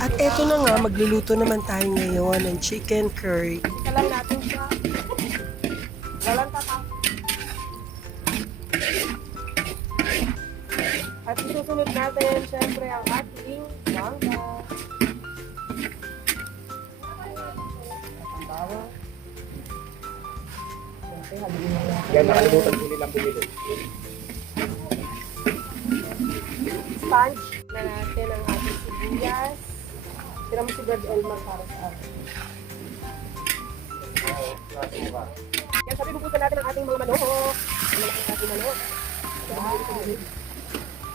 At eto na nga, magluluto naman tayo ngayon ng chicken curry. Isa lang natin siya. Walang tatak. At isusunod natin, syempre, ang ating mangga. Ang bawang. Syempre, haluin na natin. Yan, nakalimutan ko nilang bumili. Sponge na natin ang ating sibuyas. Tira mo si Brad Elmar para sa atin. Yan, sabi, bubusan natin ang ating mga manok. Ano ang ating manok?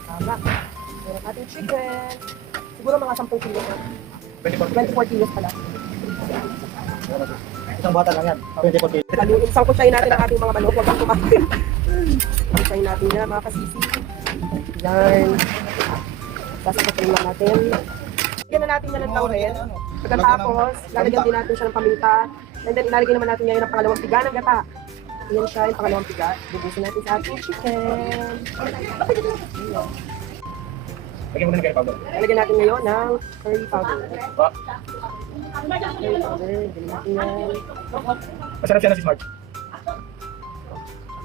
Tama. Yan ang ating chicken. Siguro mga 10 kilos. 24 kilos pala. Isang bata lang yan. 24 kilos. Haluin, isang kutsay natin ang ating mga manok. Huwag kang kumain. Kutsay natin yan, mga kasisi. Yan. Sasakutin lang natin. Lagyan na natin yan ng laurel. Pagkatapos, lalagyan din natin siya ng paminta. And then, ilalagay naman natin ngayon ang pangalawang piga ng gata. Ayan siya, yung pangalawang piga. Bubusin natin sa ating chicken. Lagyan mo na ng curry powder. Lalagyan natin ngayon ng curry powder. Ba? Curry powder, lagyan natin yan. Masarap siya na si Smart.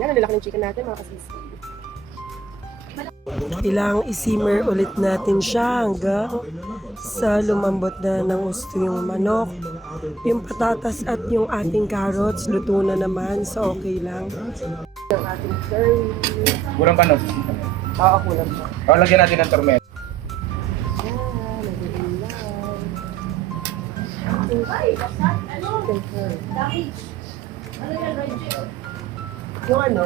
Yan, ang lalaki ng chicken natin, mga kasisi. Kailangang isimmer ulit natin siya hanggang sa lumambot na ng gusto yung manok. Yung patatas at yung ating carrots, luto na naman, so okay lang. Ang ating curry. Kurang panos. Kakakulang siya. O, lagyan natin ng tormento. Yan, nagiging lang. Ating chicken curry. Yung ano,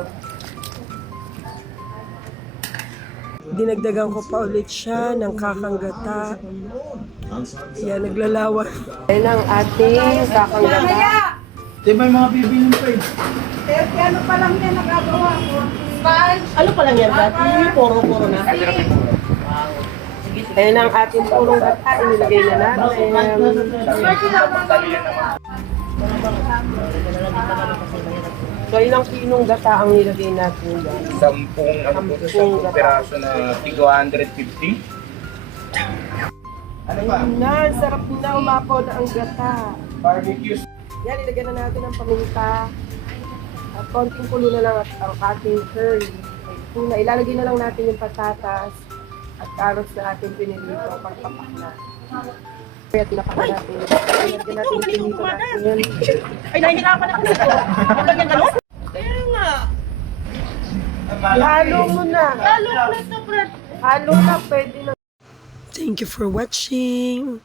Dinagdagan ko pa ulit siya ng kakanggata. Yan, naglalawan. yan ang ating kakanggata. Di ba yung mga bibinin pa eh? Ano pa lang yan, dati? Puro-puro na. Ay, sarap yung puro. Ayan ang ating purong gata, inilagay na natin. Talo yan naman. So, ilang kilong gata ang nilagay natin yan? 10 peraso na 250. Ano pa? Ayun na, sarap na, umapaw na ang gata. Barbecue. Yan, ilagyan na natin ang paminta. At konting kulo na lang at ang ating curry. Una, ilalagay na lang natin yung patatas at carrots na ating pinilito pagpapak na. Kaya tinapakan natin. Ilagyan natin yung pinilito natin. Ay, nahihirapan ako sa ito. Ang ganyan gano'n? Kaya nga. Ihalo mo na. Lalo ko na ito, Brad. Halo na, pwede na. Thank you for watching.